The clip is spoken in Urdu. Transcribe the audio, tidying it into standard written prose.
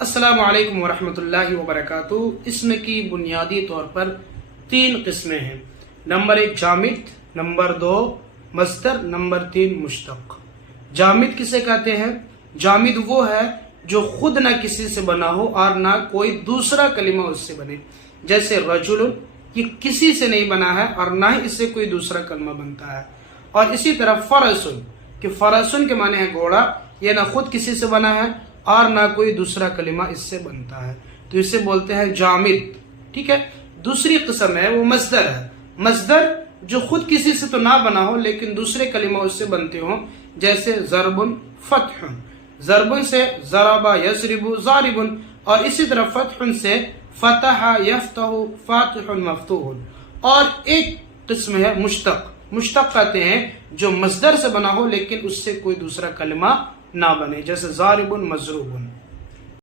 السلام علیکم ورحمۃ اللہ وبرکاتہ۔ اسم کی بنیادی طور پر 3 قسمیں ہیں۔ نمبر 1 جامد، نمبر 2 مصدر، نمبر 3 مشتق۔ جامد کسے کہتے ہیں؟ جامد وہ ہے جو خود نہ کسی سے بنا ہو اور نہ کوئی دوسرا کلمہ اس سے بنے، جیسے رجل، یہ کسی سے نہیں بنا ہے اور نہ ہی اس سے کوئی دوسرا کلمہ بنتا ہے۔ اور اسی طرح فرسن، کہ فرسن کے معنی ہے گھوڑا، یہ نہ خود کسی سے بنا ہے اور نہ کوئی دوسرا کلمہ اس سے بنتا ہے، تو اسے بولتے ہیں جامد۔ ٹھیک ہے۔ دوسری قسم ہے وہ مصدر ہے۔ مصدر جو خود کسی سے تو نہ بنا ہو لیکن دوسرے کلمہ اس سے بنتے ہوں، جیسے ضرب، فتح، ضرب سے ضرب یضرب ضارب، اور اسی طرح فتح سے فتح یفتح فاتح مفتوح۔ اور ایک قسم ہے مشتق۔ مشتق کہتے ہیں جو مصدر سے بنا ہو لیکن اس سے کوئی دوسرا کلمہ نہ بنے، جیسے ضارب مضروب۔